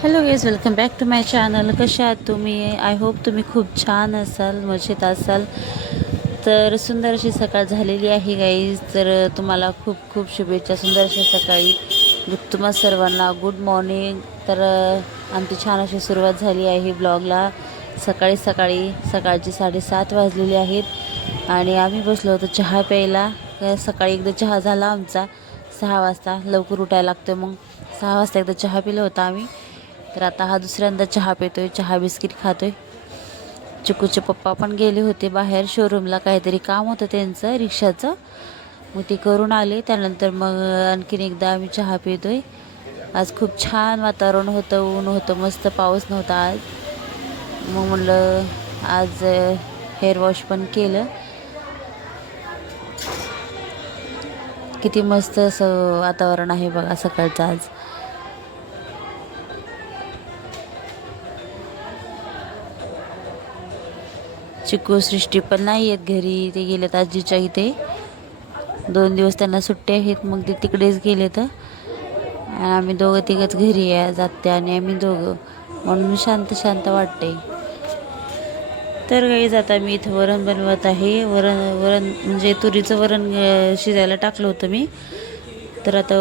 Hello guys, welcome back to my channel. कशा आहात तुम्ही? आय होप तुम्ही खूप छान असाल, मजेत असाल. तर सुंदर अशी सकाळ झालेली आहे गाईज. तर तुम्हाला खूप खूप शुभेच्छा सुंदर अशा सकाळी. तुम्हा सर्वांना गुड मॉर्निंग. तर आमची छान अशी सुरुवात झाली आहे ब्लॉगला. सकाळी सकाळी सकाळची 7:30 वाजलेली आहेत आणि आम्ही बसलो होतो चहा प्यायला. सकाळी एकदा चहा झाला आमचा 6 वाजता. लवकर उठायला लागतं, मग 6 वाजता एकदा चहा पिला होता आम्ही. तर आता हा दुसऱ्यांदा चहा पितोय, चहा बिस्किट खातोय. चिकूचे पप्पा पण गेले होते बाहेर शोरूमला, काहीतरी काम होतं त्यांचं रिक्षाचं, मग ते करून आले. त्यानंतर मग आणखीन एकदा आम्ही चहा पितोय. आज खूप छान वातावरण होतं, ऊन होतं, मस्त पाऊस नव्हता आज. मग म्हणलं आज हेअर वॉश पण केलं. किती मस्त असं वातावरण आहे बघा सकाळचं आज. चिकू सृष्टी पण नाही आहेत घरी, ते गेलेत आजीच्या इथे. 2 दिवस त्यांना सुट्टी आहेत, मग ते तिकडेच गेलेत. आम्ही दोघं तिघंच घरी आहे, जाते आणि आम्ही दोघं, म्हणून शांत शांत वाटते. तर गाईज आता मी इथं वरण बनवत आहे. वरण वरण म्हणजे तुरीचं वरण शिजायला टाकलं होतं मी. तर आता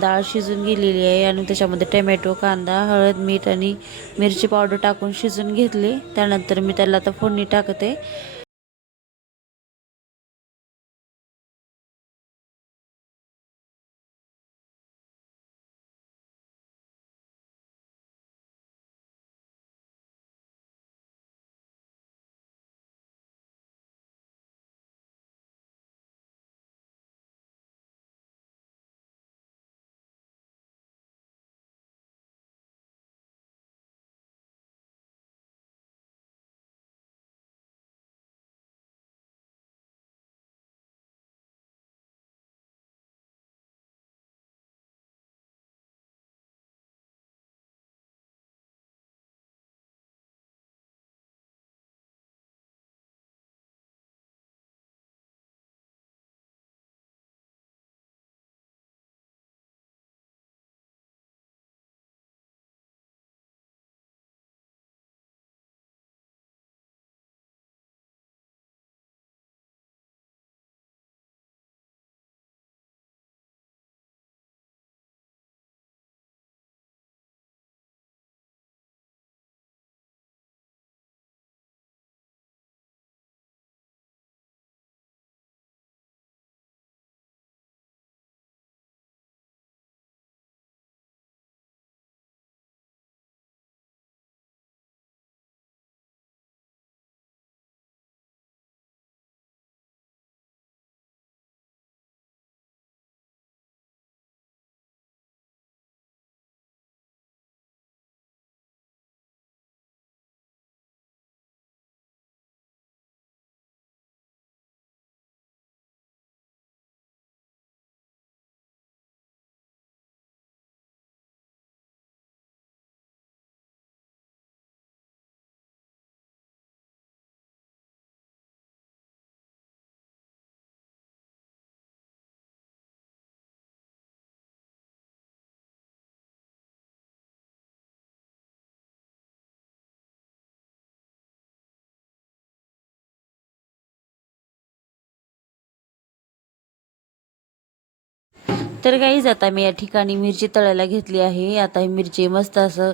डाळ शिजून गेलेली आहे आणि त्याच्यामध्ये टमॅटो, कांदा, हळद, मीठ आणि मिरची पावडर टाकून शिजून घेतले. त्यानंतर मी त्याला आता फोडणी टाकते. तर गाईज आता मी या ठिकाणी मिरची तळायला घेतली आहे. आता ही मिरची मस्त असं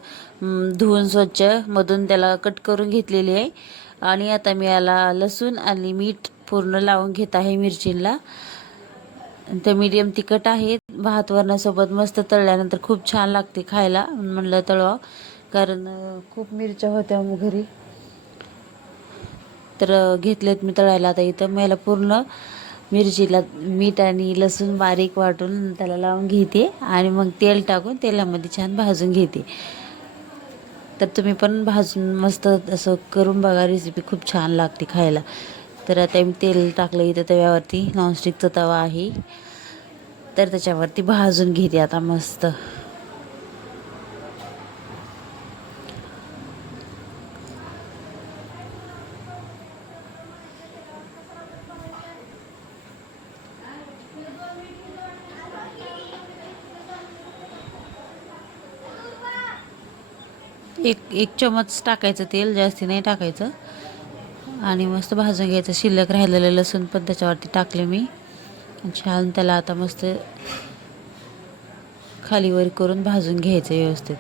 धुवून स्वच्छ मधून त्याला कट करून घेतलेली आहे. आणि आता मी याला लसूण आणि मीठ पूर्ण लावून घेत आहे मिरचीला. ते मीडियम तिखट आहे. भात वरणासोबत मस्त तळल्यानंतर खूप छान लागते खायला, म्हणलं तळवा, कारण खूप मिरच्या होत्या मग घरी. तर घेतलेत मी तळायला. आता इथं मला पूर्ण मिरचीला मीठ आणि लसूण बारीक वाटून त्याला लावून घेते आणि मग तेल टाकून तेलामध्ये छान भाजून घेते. तर तुम्ही पण भाजून मस्त असं करून बघा, रेसिपी खूप छान लागते खायला. तर आता मी तेल टाकलं इथं तव्यावरती, नॉनस्टिकचा तवा आहे. तर त्याच्यावरती भाजून घेते आता मस्त. एक चमच टाकायचं तेल, जास्ती नाही टाकायचं. आणि मस्त भाजून घ्यायचं. शिल्लक राहिलेलं लसूण पण त्याच्यावरती टाकले मी. छान त्याला आता मस्त खालीवर करून भाजून घ्यायचं व्यवस्थित.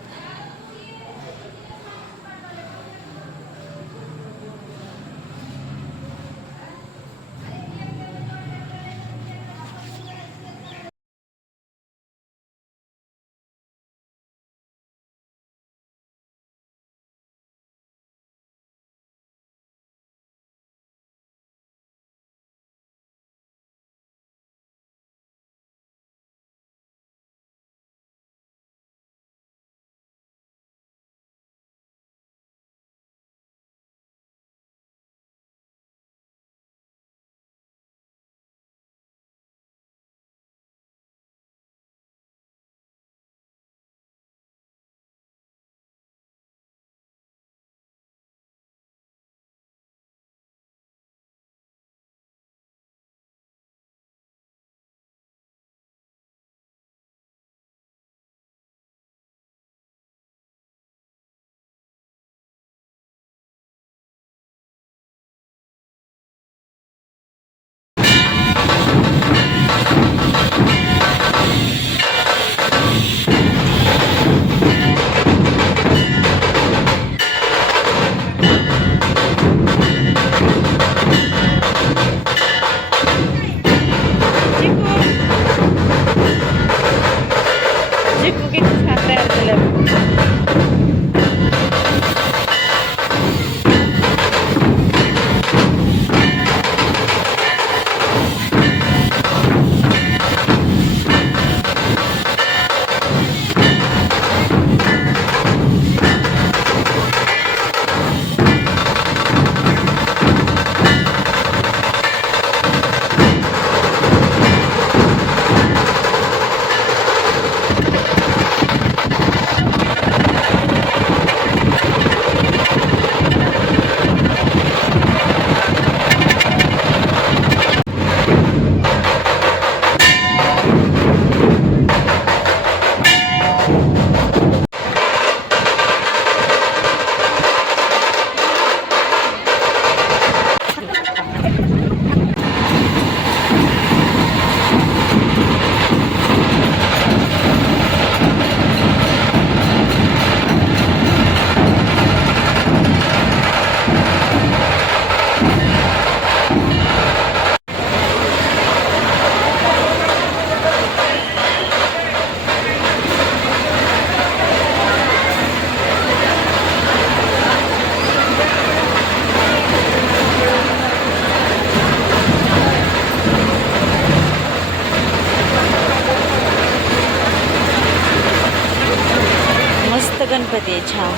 मस्त गणपती आहे, छान.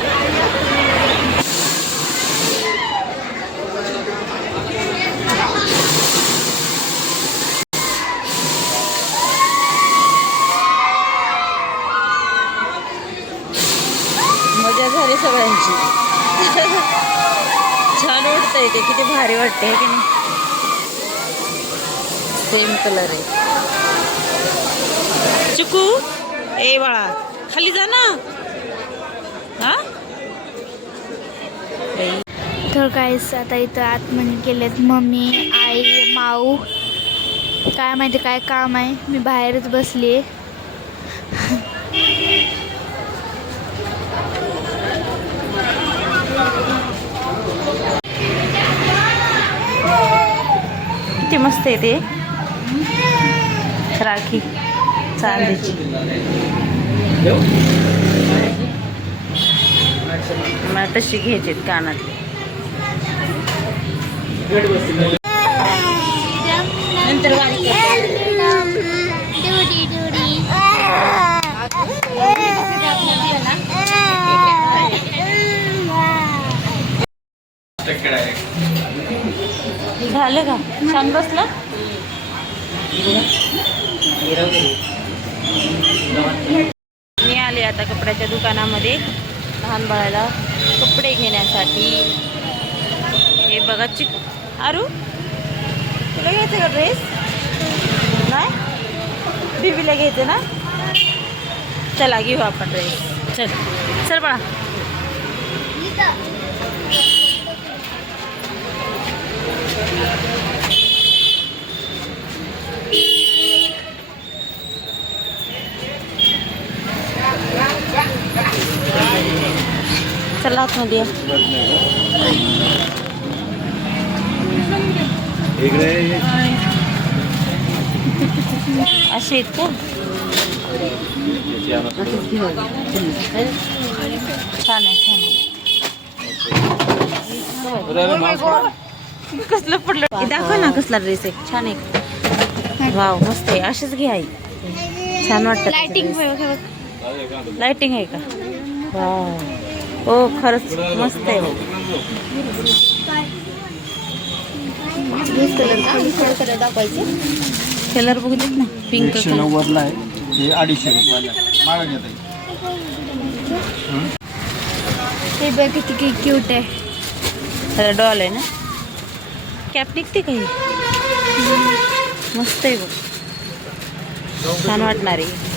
मजा झाली सगळ्यांची. छान वाटतंय ते, किती भारी वाटते की नाही. सेम कलर आहे. चिकू ए बाळा खाली जा ना. हा तर काहीच आता इथं आतमध्ये गेलेत मम्मी, आई, माऊ. काय माहिती काय काम आहे, मी बाहेरच बसली आहे. किती मस्त आहे ते. राखी चांदीची. मला तशी घ्यायची कानातली. नंतर झालं का? छान बसला. मी आले आता कपड्याच्या दुकानामध्ये लहान बाळाला कपडे घेण्यासाठी. हे बघा आरू, तुला घ्यायचं का ड्रेस? नाही, बेबीला घ्यायचं ना. चला घेऊ आपण ड्रेस. चल चल बाळा. चला आतमध्ये या. असे आहेत का? छान आहे छान आहे. कसलं पडलं दाखव ना. कसला ड्रेस आहे? छान आहे. वाव मस्त आहे. असेच घे आई. छान वाटतं. लाइटिंग आहे का? वाव हो खरंच मस्त आहे. कलर बघितलेत ना. पिंक 190 आहे. हे 250 रुपयाला मागा घेता येईल. हे बघ किती क्यूट आहे. त्याला डॉल आहे ना. कॅप निघते काही. मस्त आहे बघ. छान वाटणार आहे.